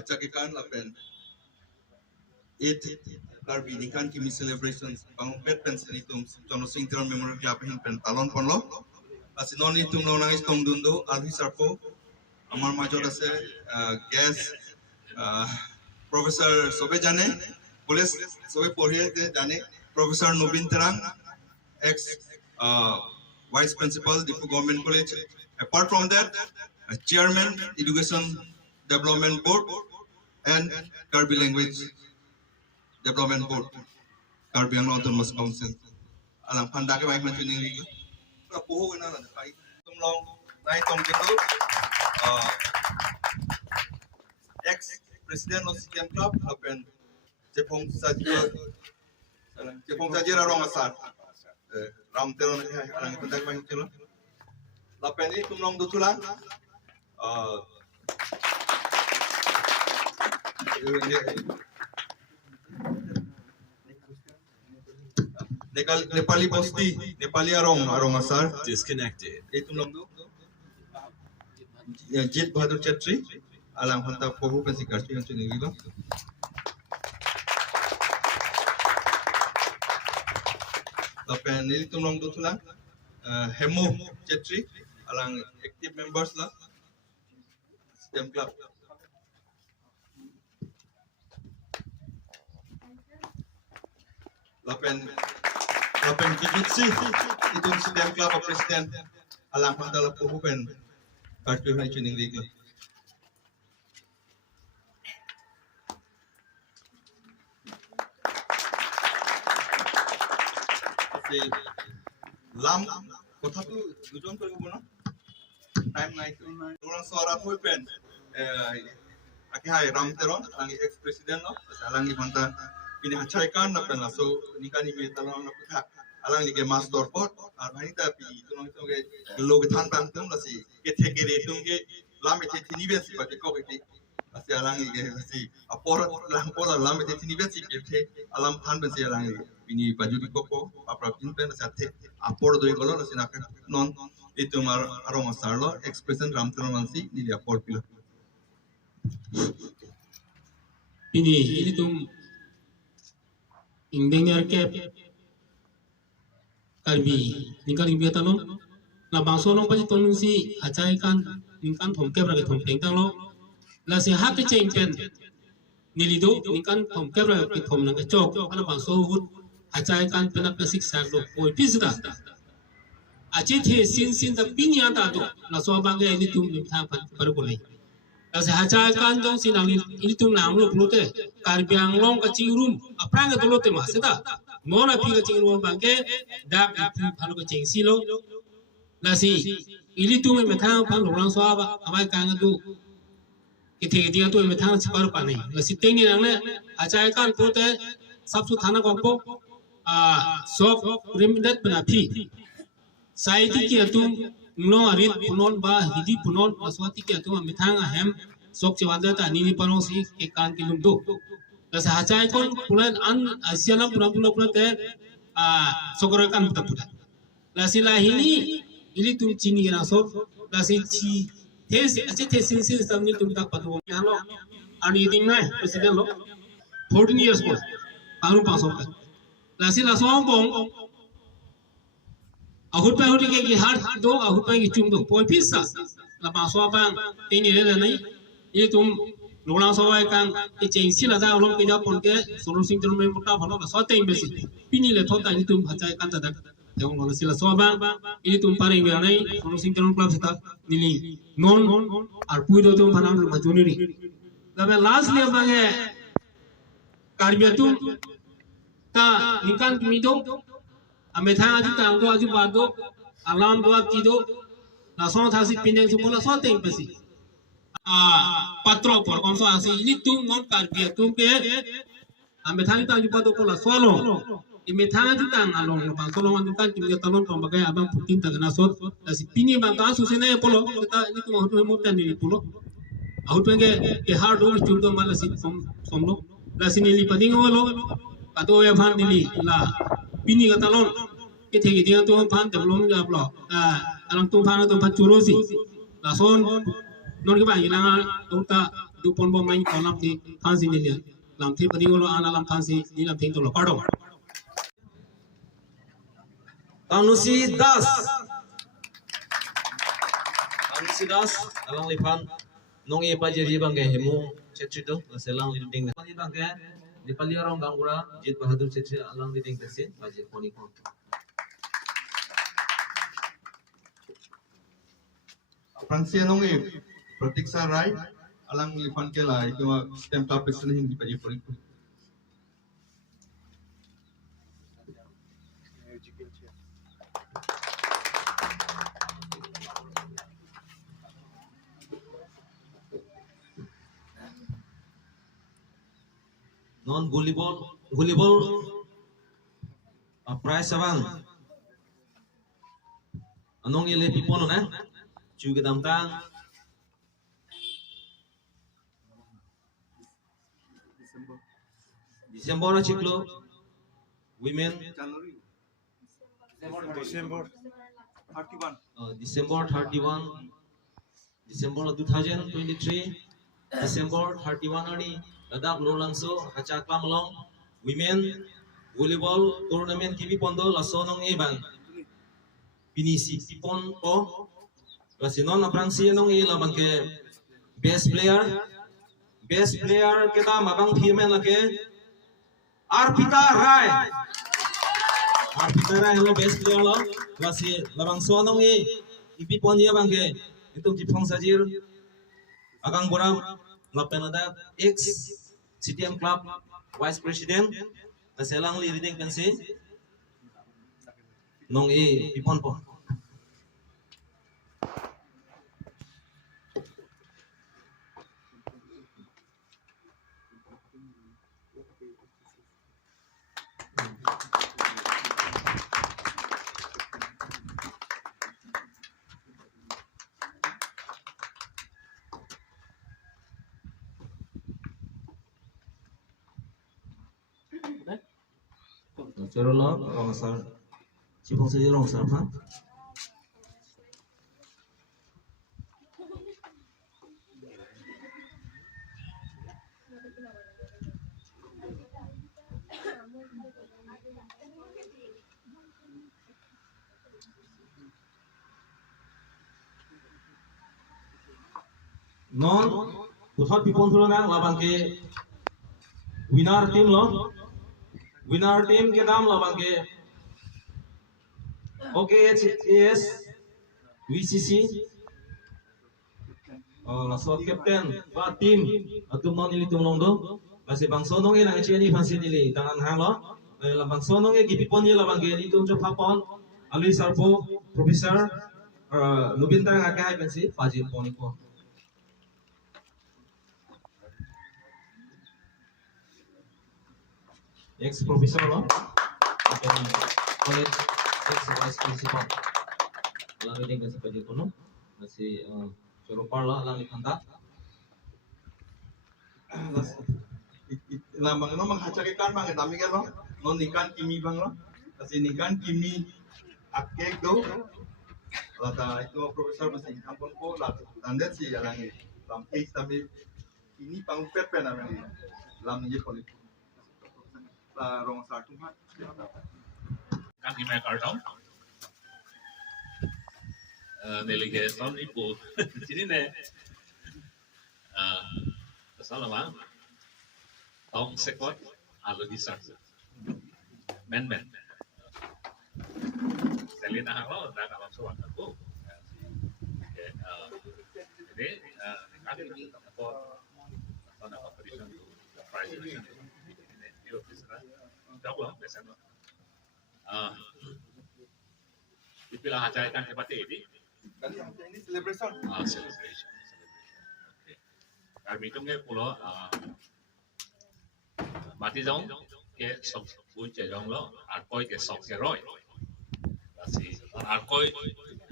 acak ikan lapen it karbi ikan kimi celebrations bang pet pension itum tono singtiran memorial club hin pen talon ponlo asinon itum lo nangis tong dundo alhi sarpo amar major ase guest Professor sobe jane police sobe poriye te jane Professor Nobin Terang ex Vice Principal, Difu Government College. Apart from that, Chairman, Education Development Board, and Karbi Language Development Board, Karbi Anglo Autonomous Council. Alam pandake baik macam ni lagi. Rapoh ina lah. Baik, tumlong naik tong itu. Ex President of CTM Club, apen Jepong Sajira Rong Asar. Ram teron orang pendak banyak teron. Lapen ini tumlong dutulang. Nepali Bosti, Nepali Arong Asar. Disconnected. Itu tumlong du. Ya Jit Bahadur Chetri. Alang hantar pohu pensi kartu yang cini gitu. Lapen ini tumlong dutulang. Hemo Chetri. Alang active members lah. STEM Club. Lapen Kikitsi itu STEM Club Presiden alang pandala pohupen kartu hai chuning liga. Lam kota tu dujon kali guna time naik orang suara pohupen hai Ram Teron alang ex Presiden lo alang manta ini acaikan na pernah so nikah ni talong na putha alang ni ke mas dorpot armani tapi tunong tunong ke log than bang tum lasi ke theke re tum ke lam ethe thini besi pa ke ko ke lasi alang ni ke lasi apor lang pora lam ethe thini besi ke the alam than besi alang ni ini baju di koko apra tin pen lasi apor doi golo lasi nak non itu mar aroma sarlo expression ram teron mansi ni dia apor pila ini tum ingdengnya ke karbi ningkal imbiya talon na bangso long pasi tonung si acai kan ningkan thom ke braga thom tengtang lo la si hak ke chain nilido ningkan thom ke braga ke thom nang ke chok ana bangso hut acai kan penak ke sik sak lo poi pisda ache the sin da pinya ta do na so bangge ini tum nim thang par bolai Kasi hacai kan dong sinang ini tum nang lo pulote karbiang long kacing room aprang itu lo te maseda mona pi kacing room bangke dak itu phalo kacing silo nasi ini tum metang phang long swaba amai kang tu kiti dia tu metang separ pani nasi tengi nang le hacai kan pulote sabsu thana kokpo sok remindat benapi sai ti kia tum no arit punon ba hidi punon aswati ke tu mithang ahem sok chewanda ta ni panon si ke kan ki lumdo das hachai kon pulan an asiana puna te sokora kan puta lasila hini ili tum chini na sok lasi chi thesi ache thesi sin samni tum tak patu halo ani ding nai president lo 14 years ko paru pasok lasila song bong ahut pa hudi ke har do ahut pa ki chung do poi pisa la ba so bang ini le nai ye tum lolang so wai kang e cheng si la da long ke ja pon ke solo sing tum me muta phalo la so teng besi pini le thota ni tum hachai kan ta da dong lo sila so bang ini tum pare ngi nai solo sing tum club sita nili non ar pui do tum phanam ma juni ri la be last le bang e karya tum ta nikan mi do ame thang aju tang do aju ba do alam do ki do la so tha si pineng su bola so teng pesi patro por kon so asi ni tum mon kar bia tum ke ame thang ta aju ba do bola so lo ime thang aju tang along lo bang so lo anu kan tim ya talon ko bagai abang putin ta na so la si pini bang ta su se na polo ta ni tum ho mo ta ni polo au penge ke har do chum do mala si som lo la si ni li pading lo ka to ya phan ni la pini ka talon ke thegi dia tu phan development ja blo alang tu phan tu phan chulo si la son non ke bang ilang ta dupon bom main kolam di tansi ni le lam thi pani lo ana lam tansi ni lam thing to lo pardon Tanusi Das. Tanusi Das alang lipan nong e pajeri bangke hemu chetrito selang liding ni bangke di pali orang gangura Jit Bahadur Chetri alang liding kesi paje koni kon. Fransia nong Pratiksa Rai alang lipan ke lah itu stem club president hindi pa jipuri. Non volleyball prize abang anong ile pipono na juga damtang Desember na ciklo women December 31 December 2023 December 31 ani dadak lulangso kacak pamelong women volleyball tournament kimi pondo lasonong ebang pinisi pon ko lasinon aprangsi nong e labang ke best player kita mabang firman lake Arpita Rai lo best player lo lasi labang sonong e ipi pon ye bang ke itu jipong sajir agang boram lapenada ex CTM Club Vice President naselang leading pensi nong e ipon po Cero lo rongsar cipong saja rongsar ha non puthot pipon thulo na labang ke winner team ke naam labang ke OKHAS VCC lasot captain ba team atum non ili tumlong do masih bang sonong e nang cheni fansi dili tangan hang lo labang sonong e gipipon ni labang ke itu jo papon ali sarpo professor Nubinta ngakai pensi pajin poniko ex professor lo college ex vice principal lang ini kasi pwede ko no masih Coropar lo lang ikanta Lamang no manghacakikan bang dami kan lo non nikan kimi bang lo kasi nikan kimi akek do lata itu profesor masih ampun ko lata tandet si alang lam case tapi ini pang pepen amang lam ni politik la rong satu hat kan di Mekarton delegation ibu sini ne salah bang tong sekot alo di sana men selin ahlo dah kalau suat aku jadi kan ini apa competition prize double biasa dipilah acara kan hebat ini kan ini celebration celebration kami itu nggak pulau mati dong ke sok pun cedong lo alkoy ke sok keroi masih alkoy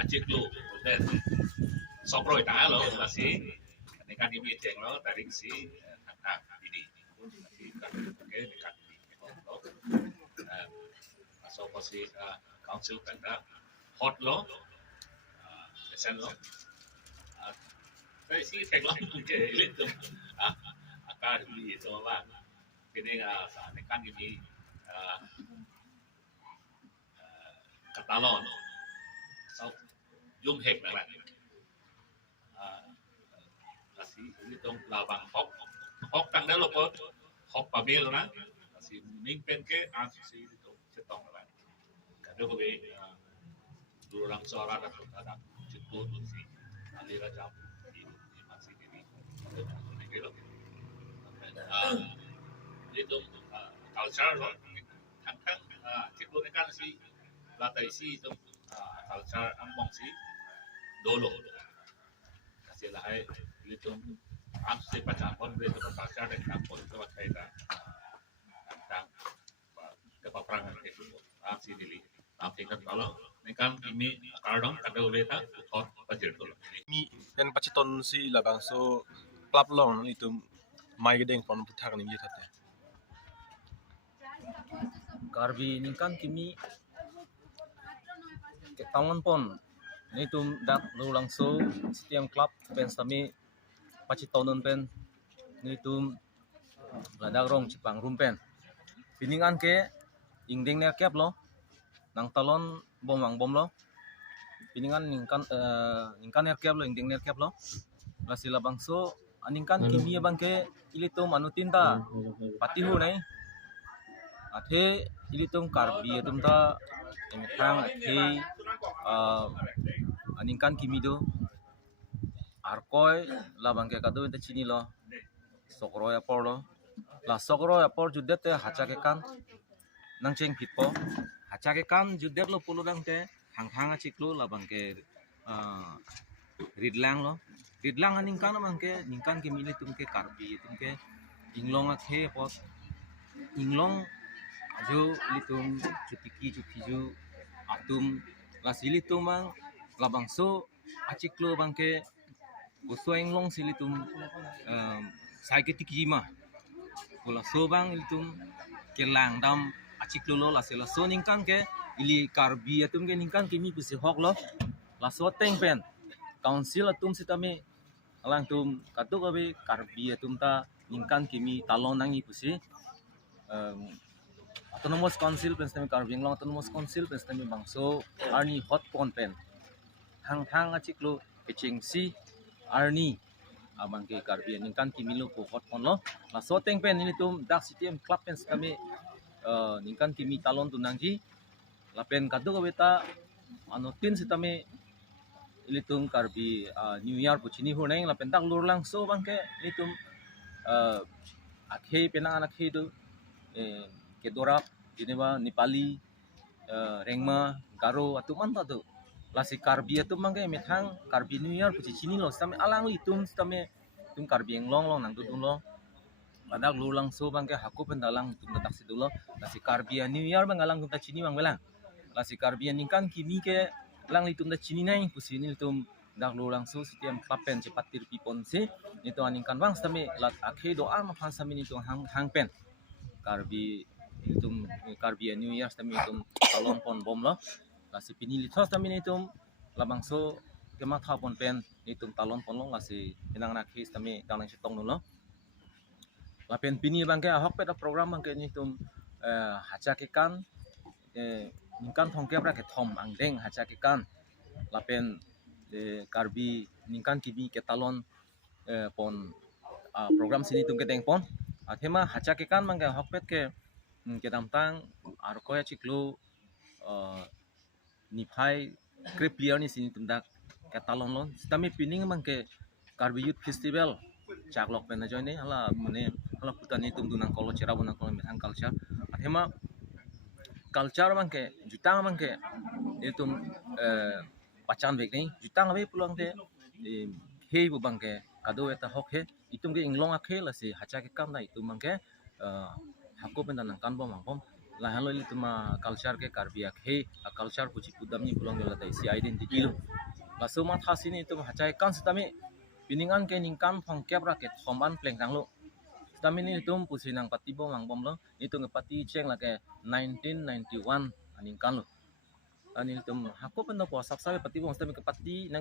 acik lu dan sok roi dah lo masih ini kan ini ceng lo dari si anak ini masih kan oke dekat masuk posisi council kanda hot lo, desen lo, Dari sini saya bilang ke itu akar di itu apa ini saat ini kan ini katalon sau zoom hek lah kasih ini tuh labang hok tang dah loh hok pabel na kasih ning pen ke asih itu cetong lah kadang gue dulu orang suara ada cetur sih alira jam masih ini itu culture loh kan cikgu ini kan si latai si itu culture ambong si dolo kasih lah itu si pacar pun itu culture dan kampung itu pakai tentang kepaperangan itu si dili tapi kan kalau ini kan ini kardong kada uleta hot budget dulu mi pen pachiton si labang so klap long itu mai gedeng pon puthak ni thate Karbi ningkan kimi ke tangan pon ni tum dak lu langso setiap klub pen sami pachitonon pen ni tum ladak rong cipang rumpen piningan ke ingding ne kep lo nang talon bomang bom lo piningan ningkan erkep lo ingding erkep lo lasila bangso aningkan kimi bangke ilitum anutinta patihu nai athe ilitum karbi atum ta emitang athe aningkan kimi do arkoi labangke kado enta chini lo sokro ya por lo la sokro ya por judet te hacha ke kan nang cheng pitpo hacha ke kan judet lo pulu dang te hang achiklu labangke ridlang lo ridlang aningkan mangke ningkan kimi ilitum ke karbi tum ke inglong athe pot inglong jo litum cutiki ju atum lasili tumang labangso achiklo bangke usueng long silitum saiki tikima pula sobang litum kelang dam achiklo lo lasela so ningkan ke ili karbi atum ke ningkan kimi pusi hok lo laso teng pen council atum sitame alang tum katu kabe karbi atum ta ningkan kimi talon nangi pusi autonomous council pensami carving long autonomous council pensami bangso arni hot pon pen hang achiklo keching si arni abang ke carbi ningkan kimilo ko hot pon lo la so teng pen ini tum dak ctm club pen kami ningkan kimi talon tunangji la pen kadu ko beta anotin sitame ilitum carbi new year puchini huneng la pen dak lur lang so bangke ilitum akhe penang anak hidu Kedorap, Geneva, Nepali, Rengma, Garo, atau mana tu? Lasi karbi atau mangga methang karbi New Year puji cini lo, sami alang itum karbi yang long nang tu lo. Ada lulang so bangga haku pendalang tum tak situ lo. Lasi karbi New Year banggalang tum tak cini bang belang. Lasi karbi ningkan kimi ke lang itum tak cini nai pusi ni itum dak lulang so setiap papen cepat tirpi pon se. Itu aningkan bang sami lat akhe doa mafan sami itu hang pen karbi itum karbi New Year sami itum talon pon bom lo lasi pinili thos sami itum labangso kema tha pon pen itum talon pon lo lasi pinang nakhi sami danang sitong lo la pen pini bangke hok pet program bangke itum hacha ke kan ningkan thongke bra ke thom angdeng hacha ke kan la pen karbi ningkan kibi ke talon pon program sini tum ke teng pon athema hacha ke kan bangke hok pet ke kedamtang arkoya ciklu nifai kripliar ni sini tundak katalon lon stami pining mangke karbi youth festival chaklok pena join ni hala mane hala putani tum dunang kolo cerabo nang kolo metang culture athema culture mangke jutang mangke itum pacan bek ni jutang abe pulang te hei bu bangke kado eta hok he itum ke inglong akhe la si hacha ke kam na itum mangke haku pendanang kan bom mangkom la halo ili tuma culture ke karbiak he a culture puchi pudam ni pulang gela tai si identity lo la suma thasini tum hachai kan stami piningan ke ningkan phong kepra ke thoman pleng tang lo stami ni tum pusi nang pati bom mang bom lo itu ngepati cheng la ke 1991 aningkan lo anil tum haku penda po sapsabe pati bom stami ke pati